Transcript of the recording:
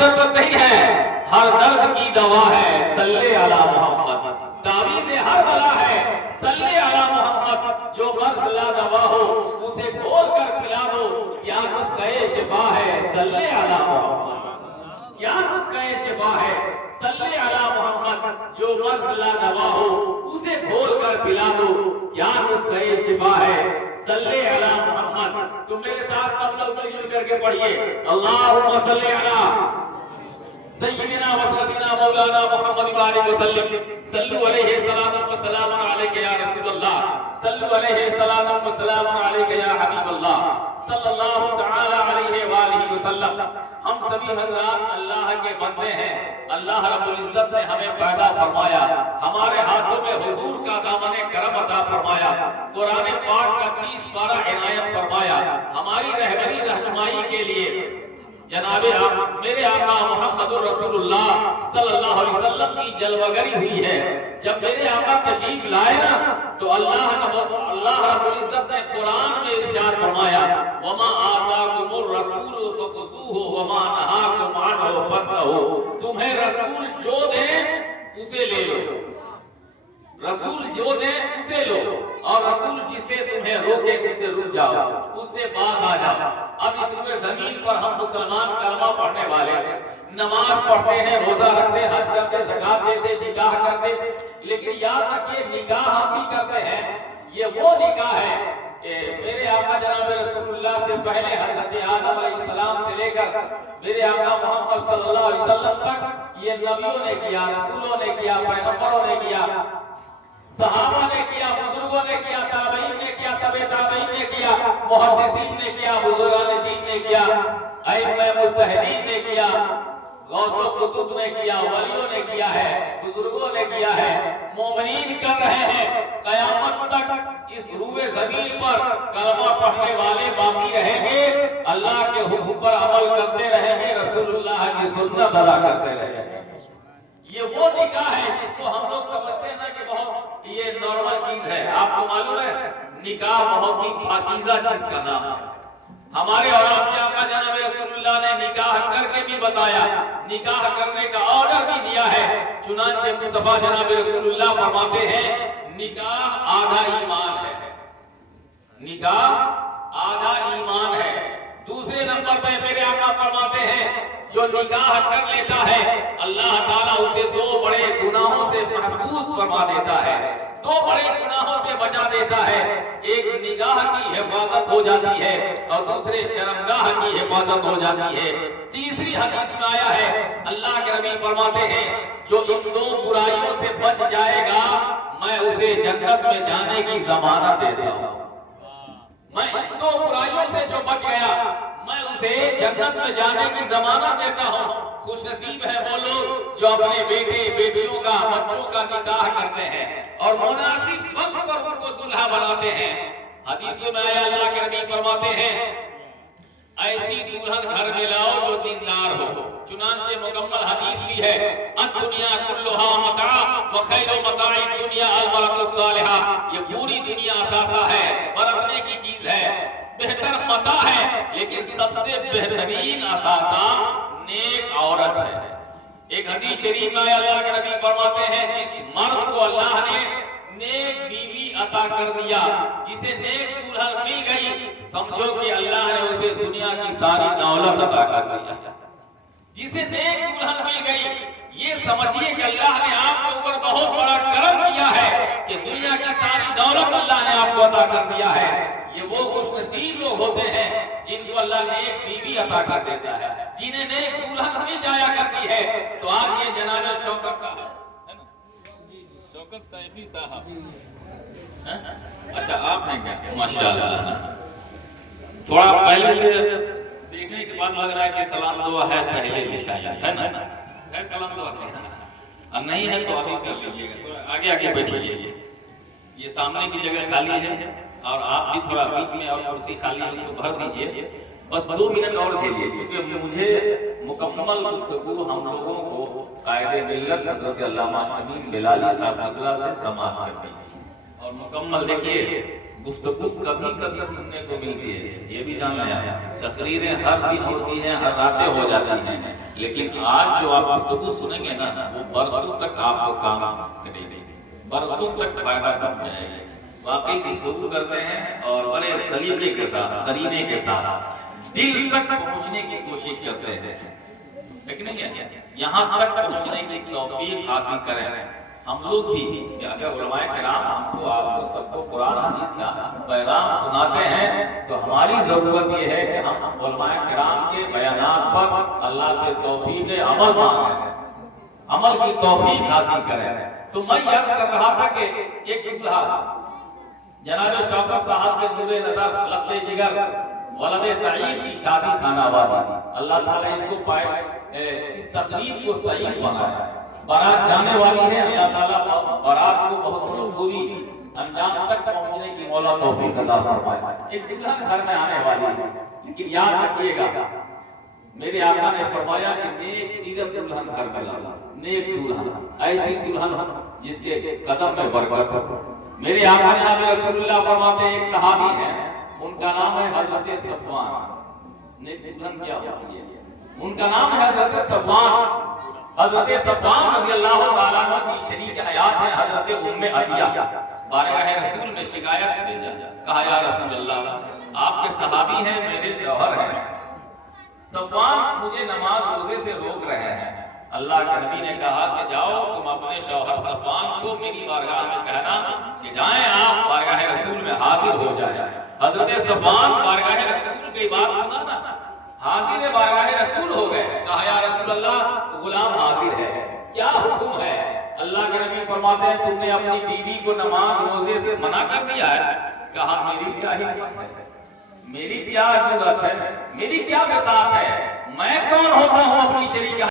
ضرورت نہیں ہے، ہر درد کی دوا ہے صلی علی محمد، تعویذ ہر بلا ہے صلی علی محمد، جو مرض لا دوا ہو اسے کھول کر پلا دو، کیا نسخہ شفا ہے صلی علی محمد، کیا نسخہ شفا ہے صلی علی محمد، جو مرض لا دوا ہو اسے کھول کر پلا دو، کیا نسخہ شفا ہے صلی علی محمد۔ تم میرے ساتھ سب لوگ مل جل کر کے پڑھیے، اللہم صلی علی سیدنا و سیدنا مولانا محمد بارک وسلم، صلو علیہ صلاۃ و سلام علیک یا رسول اللہ، صلو علیہ صلاۃ و سلام علیک یا حبیب اللہ، صلی اللہ تعالی علیہ وآلہ وسلم۔ ہم سبھی حضرات اللہ کے بندے ہیں، اللہ رب العزت نے ہمیں پیدا فرمایا، ہمارے ہاتھوں میں حضور کا دامن کرم عطا فرمایا، قرآن پاک کا 30 پارہ عنایت فرمایا، ہماری رہبری رہنمائی کے لیے جناب میرے آقا محمد الرسول اللہ صلی اللہ علیہ وسلم کی جلوگری ہوئی ہے۔ جب میرے آقا تشریف لائے نا تو اللہ رب العزت نے قرآن میں ارشاد فرمایا، وَمَا آتَاكُمُ الرَّسُولُ فَخُذُوهُ وَمَا نَهَاكُمْ عَنْهُ فَانْتَهُوا، تمہیں رسول جو دیں اسے لے لو، رسول جو دیں اسے لو، اور رسول جسے تمہیں روکے اس سے رک جاؤ، اس سے باز آ جاؤ۔ اب اس روئے زمین پر ہم مسلمان کلمہ پڑھنے والے نماز پڑھتے ہیں، روزہ رکھتے، حج کرتے، زکات دیتے، نکاح کرتے، لیکن یاد رکھیے نکاح ہم بھی کرتے ہیں، یہ وہ نکاح ہے کہ میرے آقا جناب رسول اللہ سے پہلے حضرت آدم علیہ السلام سے لے کر میرے آقا محمد صلی اللہ علیہ وسلم تک یہ نبیوں نے کیا، رسولوں نے کیا، پیغمبروں نے کیا، صحابہ نے کیا، بزرگوں نے کیا، تابعین نے کیا، تبع تابعین نے کیا، محدثین نے کیا، بزرگان دین نے کیا، ائمہ مجتہدین نے کیا، غوث و قطب نے کیا، ولیوں نے کیا ہے، بزرگوں نے کیا ہے، مومنین کر رہے ہیں۔ قیامت تک اس روئے زمین پر کلمہ پڑھنے والے باقی رہیں گے، اللہ کے حکم پر عمل کرتے رہیں گے، رسول اللہ کی سنت ادا کرتے رہیں گے۔ یہ وہ نکاح ہے جس کو ہم لوگ سمجھتے ہیں نا کہ بہت یہ نارمل چیز ہے، آپ کو معلوم ہے نکاح بہت ہی پاکیزہ چیز کا نام ہے۔ ہمارے اور آپ کے آقا جناب رسول اللہ نے نکاح کر کے بھی بتایا، نکاح کرنے کا آرڈر بھی دیا ہے، چنانچہ مصطفیٰ جناب رسول اللہ فرماتے ہیں نکاح آدھا ایمان ہے، نکاح آدھا ایمان ہے۔ دوسرے نمبر پہ میرے آقا فرماتے ہیں جو نکاح کر لیتا ہے اللہ تعالیٰ اسے 2 بڑے گناہوں سے محفوظ فرما دیتا ہے، 2 بڑے گناہوں سے بچا دیتا ہے، ایک نگاہ کی حفاظت ہو جاتی ہے اور دوسرے شرمگاہ کی حفاظت ہو جاتی ہے۔ تیسری حدیث میں آیا ہے اللہ کے نبی فرماتے ہیں جو ان 2 برائیوں سے بچ جائے گا میں اسے جنت میں جانے کی ضمانت دیتا ہوں، میں ان 2 برائیوں سے جو بچ گیا میں اسے جنت میں جانے کی ضمانت دیتا ہوں۔ خوش نصیب ہے وہ لوگ جو اپنے بیٹے بیٹیوں کا بچوں کا نکاح کرتے ہیں اور مناسب وقت پر ان کو دلہا بناتے ہیں۔ حدیث میں آیا اللہ کے نبی فرماتے ہیں ایسی دلہن گھر میں لاؤ جو دیندار ہو، چنانچہ مکمل حدیث بھی ہے الدنیا کلھا متاع وخیر متاع الدنیا المرأۃ الصالحہ، یہ پوری دنیا اثاثہ ہے، برتنے کی چیز ہے، بہتر متاع ہے، لیکن سب سے بہترین اثاثہ نیک عورت ہے۔ ایک حدیث شریف میں اللہ کے نبی فرماتے ہیں جس مرد کو اللہ نے نیک بیوی عطا کر دیا، جسے نیک دلہن مل گئی، سمجھو کہ اللہ نے اسے دنیا کی ساری دولت عطا کر دیا۔ جسے نیک دلہن مل گئی یہ سمجھیے کہ اللہ نے آپ کے اوپر بہت بڑا کرم کیا ہے کہ دنیا کی ساری دولت اللہ نے آپ کو عطا کر دیا ہے۔ یہ وہ خوش نصیب لوگ ہوتے ہیں جن کو اللہ نیک بیوی عطا کر دیتا ہے، جنہیں نیک دلہن مل جایا کرتی ہے۔ تو آج یہ جناب شوکت صاحب، شوکت سیفی صاحب، اچھا آپ ہیں کیا؟ ماشاءاللہ، تھوڑا پہلے سے دیکھنے کے بعد لگ رہا ہے کہ سلام دعا ہے پہلے سے شاید، ہے نا؟ ہے سلام دعا ہے، نہیں ہے تو ابھی کر لیجیے گا، آگے آگے بیٹھیے، یہ سامنے کی جگہ خالی ہے اور آپ بھی تھوڑا بیچ میں اور کرسی خالی ہے اس کو بھر دیجئے، بس 2 منٹ اور دے دیجئے، چونکہ مجھے مکمل گفتگو ہم لوگوں کو قائد ملت حضرت علامہ شمیم بلالی صاحب نقلہ سے سماعت کرنی ہے، اور مکمل دیکھیے گفتگو کبھی کبھی سننے کو ملتی ہے، یہ بھی جاننا ہے، تقریریں ہر دن ہوتی ہیں، ہر راتیں ہو جاتی ہیں، لیکن آج جو آپ گفتگو سنیں گے نا وہ برسوں تک آپ کو کام کرے گی، برسوں تک فائدہ پہنچائے گی۔ واقعی گفتگو کرتے ہیں اور بڑے سلیقے کے ساتھ، قرینے کے ساتھ دل تک پہنچنے کی کوشش کرتے ہیں، لیکن نہیں یہاں تک پہنچنے کی توفیق حاصل کریں ہم لوگ بھی کہ اگر علماء کرام ہم کو آپ کو سب کو قرآن حدیث کا پیغام سناتے ہیں تو ہماری ضرورت یہ ہے کہ ہم علماء کرام کے بیانات پر اللہ سے توفیق عمل مانگیں، عمل کی توفیق حاصل کریں۔ تو میں عرض کر رہا تھا کہ ایک دلہا جناب شوکت صاحب کے نور نظر لخت جگر ولد سعید کی شادی خانہ آبادی، اللہ تعالیٰ اس کو پائے اس تقریب کو سعید بنائے۔ بارات جانے والی ہے، اللہ تعالیٰ بارات کو بہت خوبی انجام تک پہنچنے کی مولا توفیق عطا فرمائے۔ ایک دلہن گھر میں آنے والی ہے، لیکن یاد رکھیے گا میرے آقا نے فرمایا کہ نیک سیرت دلہن گھر میں لانا، نیک دلہن، ایسی دلہن جس کے قدم میں برکت ہو۔ میرے آقا جناب رسول اللہ فرماتے ہیں ایک صحابی ہیں، ان کا نام ہے حضرت صفوان۔ نیک دلہن کیا ہوتی ہے؟ ان کا نام ہے حضرت صفوان۔ حضرت صفوان رضی اللہ تعالیٰ عنہ کی شریک حیات ہے حضرت ام عطیہ۔ بارگاہ رسول میں شکایت بھیجا، کہا یا رسول اللہ آپ کے صحابی ہیں، میرے شوہر ہیں، صفوان مجھے نماز روزے سے روک رہے ہیں۔ اللہ کے نبی نے کہا کہ جاؤ تم اپنے شوہر صفوان کو میری بارگاہ میں کہنا کہ جائیں آپ بارگاہ رسول میں حاضر ہو جائیں۔ حضرت صفوان بارگاہ رسول کی بات سنا نا، حاضر بارگاہ رسول ہو گئے۔ کہا یا رسول اللہ غلام حاضر ہے، کیا حکم ہے؟ اللہ کے نبی فرماتے ہیں تم نے اپنی بیوی کو نماز روزے سے منع کر دیا ہے۔ کہا میری کیا حکمت ہے، میری کیا ضرورت ہے، میری کیا بساط ہے، میں کون ہوتا ہوں اپنی شریک